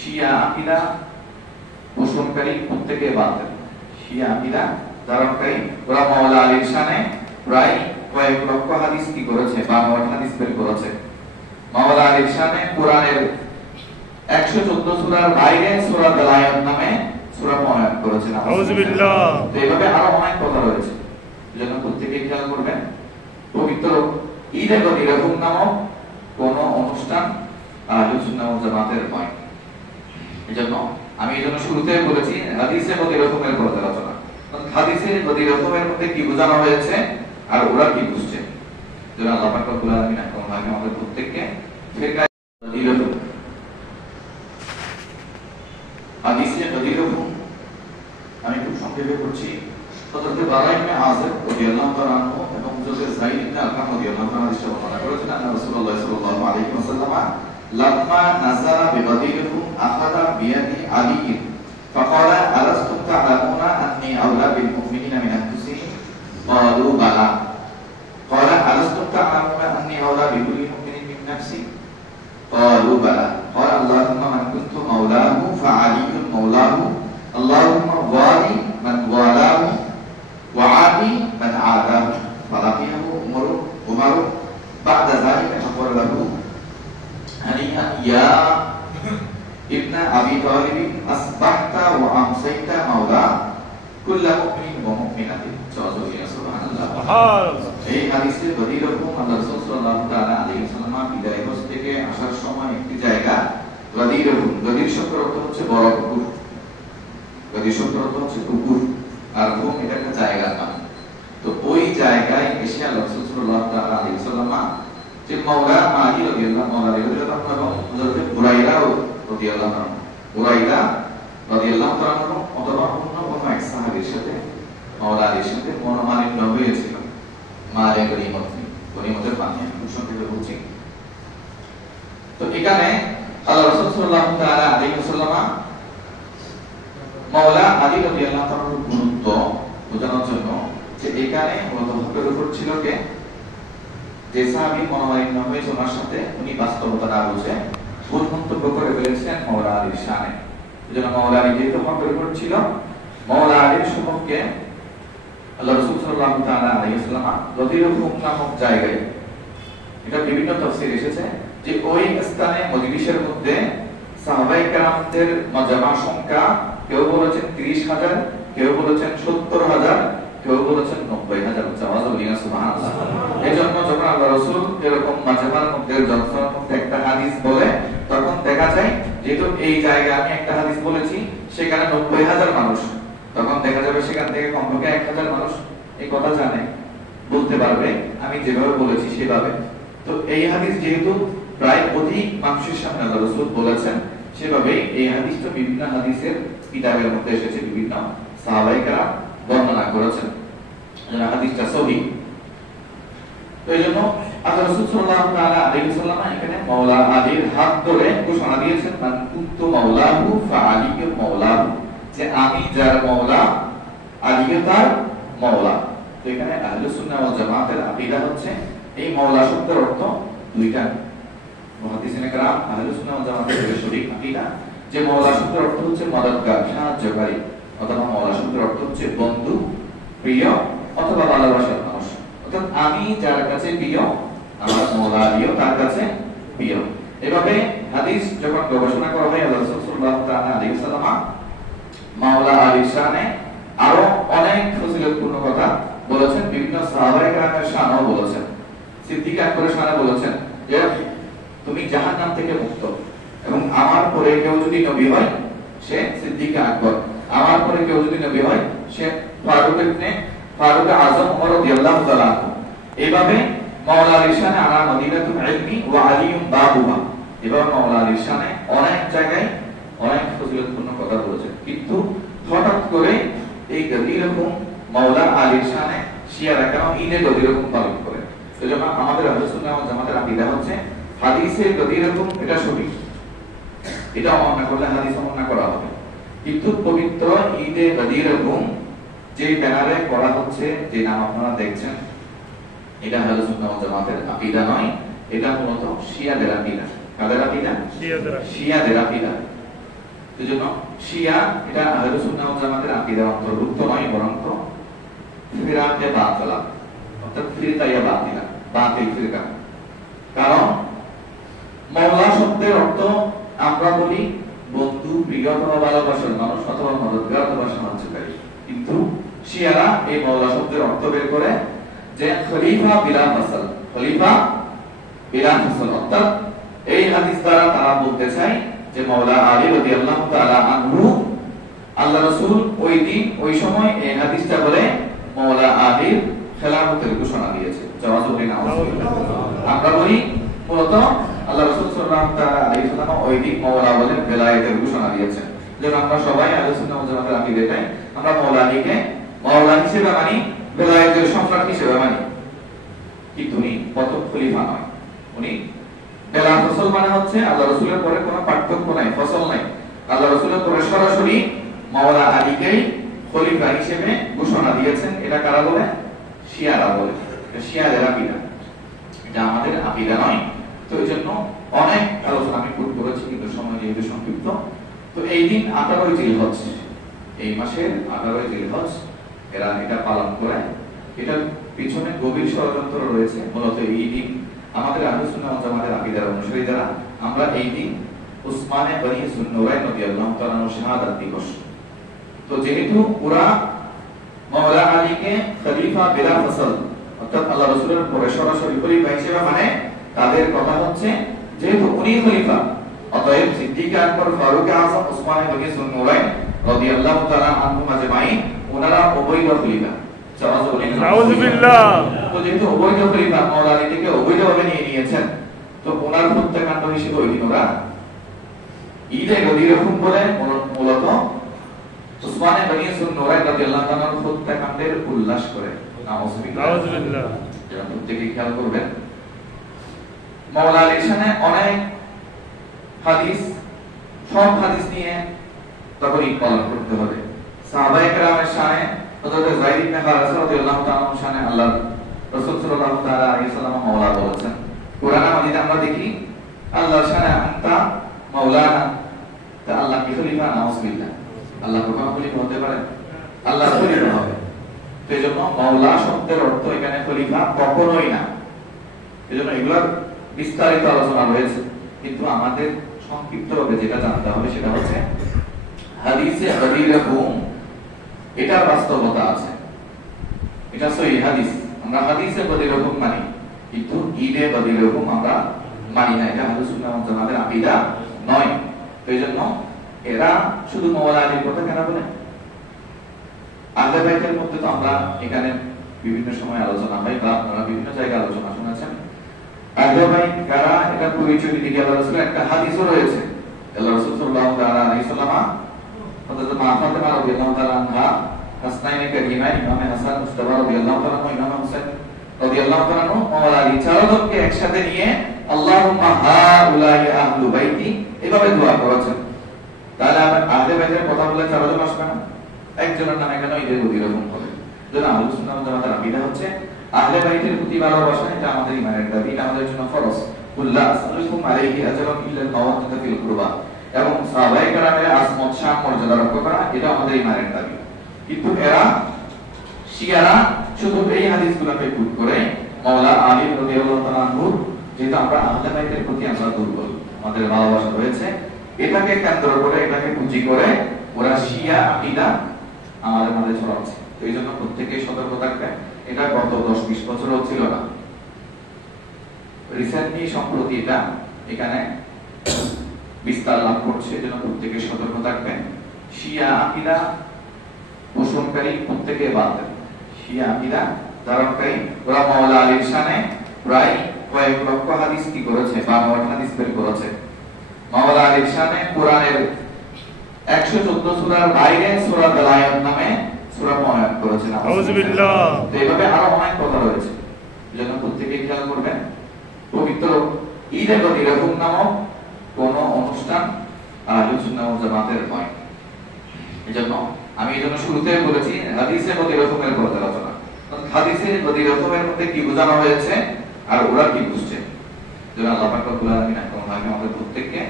শিয়া আকীদা পোষণকারী প্রত্যেকে বাতিল। শিয়া আকীদা ধারণকারী ওরা মাওলা আলীর শানে প্রায় কয়েক লক্ষ হাদিস কি করেছে, 52 হাদিস বের করেছে। মাওলা আলীর শানে কোরআনের 114 সূরার বাইরে সূরা দালায়াত নামে সূরা প্রণয়ন করেছেন। আউযুবিল্লাহ। তো এইভাবে আরো অনেক কথা রয়েছে, যেন প্রত্যেকে খেয়াল করবেন। পবিত্র ঈদে গদির রকম নামক কোন অনুষ্ঠান আহলুস সুন্নাহ ওয়াল জামাতের নয়। এজন্য আমি এজন্য শুরুতে বলেছি হাদিসে গদির রকমের কথা আলোচনা। হাদিসে গদির রকমের মধ্যে কি বোঝানো হয়েছে আর ওরা কি বুঝছে, যেন আল্লাহ পাক রব্বুল আলামিন আমাদের প্রত্যেককে ফিরকা গদির রকম হাদিসে গদির রকম আমি খুব সংক্ষেপে করছি। হযরত বারা ইবনে আযিব রাদিয়াল্লাহু তাআলা আনহু এবং হযরত যায়েদ ইবনে আরকাম রাদিয়াল্লাহু তাআলা আনহু বর্ণনা করেছেন আল্লাহ রাসূলুল্লাহ সাল্লাল্লাহু আলাইহি ওয়াসাল্লাম লাম্মা নাযারা বিগদিরহুম আখাযা বিয়াদি আলী ফাকালা আলাস্তুম তা'লামুনা আন্নী আওলা বিল মুমিনিনা মিন আনফুসিহিম ক্বালু বালা ক্বালা আলাস্তুম তা'লামুনা আন্নী আওলা বিকুল্লি মুমিনিন মিন নাফসি ক্বালু বালা ক্বালা আল্লাহুম্মা মান কুনতু মাওলাহু ফাআলিয়্যুন মাওলাহু আল্লাহুম্মা ওয়ালি মান ওয়ালাহু وعادي من عاداه فلقيه عمر بعد ذلك فقال له هنيئا يا ابن ابي طالب اصبحت وامسيت مولى كل مؤمن ومؤمنه سبحان الله। এই হাদিসে গদির রকম আল্লাহ রাসূল সাল্লাল্লাহু তাআলা আলাইহি ওয়াসাল্লাম বিদায় হজ থেকে আসার সময় একটি জায়গা গদির রকম, গদির শব্দের অর্থ হচ্ছে বড় পুকুর, গদির শব্দের অর্থ হচ্ছে পুকুর আর রুম এটা একটা জায়গার নাম। তো ওই জায়গায় এসে আল্লাহ রাসূল সাল্লাল্লাহু তাআলা আলাইহি ওয়াসাল্লাম যে মাওলা আলী রাদিয়াল্লাহু তাআলা এবং হযরত বুরাইরা রাদিয়াল্লাহু তাআলা অথবা অন্য কোন এক সাহাবীর সাথে মাওলা আলীর সাথে মনোমালিন্য হয়েছিল। মালে গনিমতের পানি সংক্ষেপে বলছি। তো এখানে আল্লাহ রাসূল সাল্লাল্লাহু তাআলা আলাইহি ওয়াসাল্লাম মাওলা আলী রাদিয়াল্লাহু তাআলার গুরুত্ব বোঝানোর জন্য যে এখানে হকের উপর ছিল কে, যে সাহাবী মনোমালিন্য হয়েছে ওনার সাথে উনি বাস্তবতা না বুঝে ভুল মন্তব্য করে ফেলেছিলেন মাওলা আলীর শানে। এজন্য মাওলা আলী যেহেতু হকের উপর ছিল, মাওলা আলীর সম্পর্কে আল্লাহ রাসূল সাল্লাল্লাহু তাআলা আলাইহি ওয়াসাল্লাম গদির রকম নামক জায়গায়, এটা বিভিন্ন তাফসীর এসেছে যে ওই স্থানে মজলিসের মধ্যে সাহাবায়ে কেরামদের মাজমা সংখ্যা কেউ বলেছেন 30,000, কেউ বলেছেন 70,000, কেউ বলেছেন 90,000। সুবহানাল্লাহ। এজন্য যখন আল্লাহ রাসূল এরকম মাজমার মধ্যে জলসার মধ্যে একটা হাদিস বলে, তখন দেখা যায় যেহেতু এই জায়গায় আমি একটা হাদিস বলেছি সেখানে 90,000 মানুষ, তখন দেখা যাবে সেখান থেকে কমপক্ষে 1,000 মানুষ এই কথা জানে, বলতে পারবে আমি যেভাবে বলেছি সেভাবে। তো এই হাদিস যেহেতু প্রায় অধিক মানুষের সামনে আল্লাহ রাসূল বলেছেন, সেভাবে এই হাদিসটা বিভিন্ন হাদিসের কিতাবের মধ্যে এসেছে, বিভিন্ন সাহাবায়ে কেরাম বর্ণনা করেছেন, হাদিসটা সহিহ। তো এইজন্য আল্লাহ রাসূল সাল্লাল্লাহু তাআলা আলাইহি ওয়াসাল্লাম এখানে মাওলা আলীর হাত ধরে ঘোষণা দিয়েছেন মান কুনতু মাওলাহু ফাআলিয়্যু মাওলাহু, যে আমি যার মাওলা আলীও তার মাওলা। তো এখানে আহলুস সুন্নাহ ওয়াল জামাতের আকীদা হচ্ছে এই মাওলা শব্দের অর্থ দুইটা। মুহাদ্দিসিনে কেরাম আহলুস সুন্নাহ ওয়াল জামাতের সঠিক আকীদা যে মাওলা শব্দের অর্থ হচ্ছে মদদগার, সাহায্যকারী, অথবা মাওলা শব্দের অর্থ হচ্ছে বন্ধু, প্রিয় অথবা ভালোবাসার মানুষ। অর্থাৎ আমি যার কাছে প্রিয়, আমার মাওলা আলীও তার কাছে প্রিয়। এভাবে হাদিস যখন গবেষণা করা হয়, আল্লাহ রাসূল সাল্লাল্লাহু তাআলা আলাইহি ওয়াসাল্লাম মাওলা আলীর শানে আরো অনেক ফজিলতপূর্ণ কথা বলেছেন, বিভিন্ন সাহাবায়ে কেরামের শানও বলেছেন। সিদ্দিক আকবরের শানে বলেছেন যে তুমি জাহান্নাম থেকে মুক্ত, এবং আমার পরে কেউ যদি নবী হয় সে সিদ্দিক আকবর, আমার পরে কেউ যদি নবী হয় সে ফারুক আযম ওমর রাদিয়াল্লাহু তাআলা। এইভাবে মাওলা আলীর শানে আনা মদিনাতুল ইলমি ওয়া আলিয়ুম বাবুহা, এভাবে মাওলা আলীর শানে অনেক জায়গায় অনেক ফজিলতপূর্ণ কথা বলেছেন। কিন্তু হঠাৎ করে এই গদির রকম মাওলা আলীর শানে শিয়ারা কেন ঈদে গদির রকম পালন করে? সেজন্য আমাদের আহলুস সুন্নাহ ওয়াল জামাতের আকীদা হচ্ছে হাদিসে গদির রকম এটা সঠিক, এটা অমান্য করলে হাদিস অমান্য করা হবে। কিন্তু পবিত্র ঈদে গদির রকম যে ব্যানারে করা হচ্ছে, যে নাম আপনারা দেখছেন, এটা আহলুস সুন্নাহ ওয়াল জামাতের আকীদা নয়, এটা মূলত শিয়াদের আকীদা। কাদের আকীদা? শিয়াদের আকীদা। এজন্য শিয়া এটা আহলুস সুন্নাহ ওয়াল জামাতের আকীদার অন্তর্ভুক্ত নয়, বরং ফিরাতে বাতিলা, অর্থাৎ ফিরকায়ে বাতিলা, বাতিল ফিরকা। কারণ মাওলা শব্দের অর্থ আমরা বলি বন্ধু, প্রিয় অথবা ভালোবাসার মানুষ অথবা মদদগার অথবা সাহায্যকারী, কিন্তু শিয়ারা এই মাওলা শব্দের অর্থ বের করে যে খলিফা বিলা ফাসল, খলিফা বিলা ফাসল। অর্থাৎ এই হাদিস দ্বারা তারা বলতে চায় যে মাওলা আলী রাদিয়াল্লাহু তাআলা আনহু, আল্লাহ রাসূল ওই দিন ওই সময় এই হাদিসটা বলে মাওলা আলীর খেলাফতের ঘোষণা দিয়েছে। আমরা বলি মূলত আল্লাহ রাসূল সাল্লাল্লাহু আলাইহি ওয়াসাল্লাম ওই দিন মাওলা বলে বেলায়েতের ঘোষণা দিয়েছেন। যেন আমরা সবাই আহলে সুন্নাহ ওয়াল জামাতের আকীদায় আমরা মাওলা আলীকে মাওলা হিসেবে মানি, বেলায়েতের সম্রাট হিসেবে মানি, কিন্তু উনি প্রথম খলিফা নয়। উনি বেলা ফসল মানে হচ্ছে আল্লাহ রাসূলের পরে কোনো পার্থক্য নাই, ফসল নাই। আল্লাহ রাসূলের পরে সরাসরি মাওলা আলীকেই খলিফা হিসেবে ঘোষণা দিয়েছেন। এটা কারা বলে? শিয়ারা বলে। এটা শিয়াদের আকীদা, এটা আমাদের আকীদা নয়। তো এইজন্য অনেক আলোচনা আমি করেছি, কিন্তু সময় যেহেতু সংক্ষিপ্ত। তো এই দিন 18 জিলহজ, এই মাসের 18 জিলহজ এরা এটা পালন করে। এটার পিছনে গভীর ষড়যন্ত্র রয়েছে। মূলত এই দিন আমাদের আহলুস সুন্নাহ ওয়াল জামাতের আকীদার অনুসারী যারা, আমরা এই দিন উসমানে বনি যুন্নুরাইন রাদিয়াল্লাহু তাআলা শাহাদাত দিবস। তো যেহেতু ওরা মাওলা আলীকে খলিফা বিলা ফসল, অর্থাৎ আল্লাহ রাসূলের পরে সরাসরি খলিফা হিসেবে মানে, তাদের কথা হচ্ছে যেহেতু উনি খলিফা, অতএব সিদ্দিক আকবর, ফারুক আযম, উসমানে বনি যুন্নুরাইন রাদিয়াল্লাহু তাআলা আনহুম আজমাইন, ওনারা অবৈধ খলিফা। নাউযুবিল্লাহ। তো যেহেতু অবৈধ খলিফা মাওলা আলী থেকে অবৈধভাবে নিয়ে নিয়েছেন, তো ওনার হত্যাকাণ্ড হিসেবে ওই দিন ওরা ঈদে গদির হুকুম বলে মূলত উসমানে বনি যুন্নুরাইন রাদিয়াল্লাহু তাআলার হত্যাকাণ্ডের উল্লাস করে। নাউযুবিল্লাহ। এটা প্রত্যেকই খেয়াল করবেন। মাওলা আলীর শানে অনেক হাদিস, সব হাদিস নিয়ে তখন ঈদ পালন করতে হবে। সাহাবায়ে কেরামের শানে হযরত যায়েদ ইবনে হারেসা রাদিয়াল্লাহু তাআলা শানে আল্লাহ রাসূল সাল্লাল্লাহু তাআলা আলাইহি ওয়াসাল্লাম মাওলা বলেছেন। কোরআন মাজিদে আমরা দেখি আল্লাহর শানে আনতা মাওলানা, তা আল্লাহ কি খলিফা? নাউযুবিল্লাহ। আল্লাহ কখনো খলিফা হতে পারে? আল্লাহ খলিফা হবে। তো এইজন্য মাওলা শব্দের অর্থ এখানে খলিফা কখনোই না। এজন্য এগুলোর বিস্তারিত আলোচনা রয়েছে, কিন্তু আমাদের সংক্ষিপ্তভাবে যেটা জানতে হবে সেটা হচ্ছে হাদিসে গদির হুকুম, এটার বাস্তবতা আছে, এটা সহিহ হাদিস। আমরা হাদিসে গদির হুকুম মানি, কিন্তু ঈদে গদির হুকুম আমরা মানি না। এটা আহলুস সুন্নাহ ওয়াল জামাতের আকীদা নয়। তো এইজন্য এরা শুধু মাওলা আলীর কথা কেন বলে? আহলে বাইতের মধ্যে তো আমরা এখানে বিভিন্ন সময় আলোচনা হয়, বা আপনারা বিভিন্ন জায়গায় আলোচনা শুনেছেন। আহলে বাইত কারা, এটা পরিচয় দিতে গিয়ে আল্লাহ রাসূলের একটা হাদিসও রয়েছে। আল্লাহ রাসূল সাল্লাল্লাহু আলাইহি ওয়াসাল্লাম হযরত মা ফাতেমা রাদিয়াল্লাহু তাআলা আনহা, হাসনাইনে কারিমাইন, ইমাম হাসান মুস্তাফা রাদিয়াল্লাহু তাআলা, ইমাম হুসাইন রাদিয়াল্লাহু তাআলা মাওলা আলী চারজনকে একসাথে নিয়ে আল্লাহুম্মা হাউলাই আহলু বাইতি এভাবে দোয়া করেছেন। তাহলে আহলে বাইতের কথা বলে চারজন আসবে না? একজনের নামে কেন ঈদের গদির হুকুম হবে? যেন আহলুস সুন্নাহ ওয়াল জামাতের আকীদা হচ্ছে আহলে বাইতের প্রতি ভালোবাসা, এটা আমাদের ঈমানের দাবি, এটা আমাদের জন্য ফরজ। কুল্লা আসআলুকুম আলাইহি আজরান ইল্লা আল-মাওয়াদ্দাতা ফিল কুরবা, এবং সাহাবায়ে কেরামের আজমত শান মর্যাদা রক্ষা করা, এটা আমাদের ঈমানের দাবি। কিন্তু এরা শিয়ারা শুধু এই হাদিসগুলোকে কোট করে মাওলা আলী রাদিয়াল্লাহু তাআলা আনহু, যেটা আমরা আহলে বাইতের প্রতি আমরা দুর্বল, আমাদের ভালোবাসা রয়েছে, এটাকে কেন্দ্র করে, এটাকে পুঁজি করে ওরা শিয়া আকীদা আমাদের মাঝে ছড়াচ্ছে। তো এইজন্য প্রত্যেকেই সতর্ক থাকবে। এটা গত 10-20 বছরও ছিল না, রিসেন্টলি সম্প্রতি এটা এখানে বিস্তার লাভ করছে। এজন্য প্রত্যেকে সতর্ক থাকবেন। শিয়া আকীদা পোষণকারী প্রত্যেকে বাতিল। শিয়া আকীদা ধারণকারী ওরা মাওলা আলীর শানে প্রায় কয়েক লক্ষ হাদিস কি করেছে, 52 হাদিস বের করেছে। মাওলা আলীর শানে কোরআনের 114 সূরার বাইরে সূরা বেলায়েত নামে সূরা বর্ণনা করেছেন। নাউযুবিল্লাহ। তো এইভাবে আরো অনেক কথা রয়েছে, যেন প্রত্যেকে খেয়াল করবেন। পবিত্র ঈদে গদির হুকুম নামক কোন অনুষ্ঠান আহলুস সুন্নাহ ওয়াল জামাতের নয়। এজন্য আমি এজন্য শুরুতে বলেছি হাদিসে গদির হুকুমের পর্যালোচনা। হাদিসে গদির হুকুমের মধ্যে কি বোঝানো হয়েছে আর ওরা কি বুঝছে, যেন আল্লাহ পাক রব্বুল আলামিন আমাদের প্রত্যেককে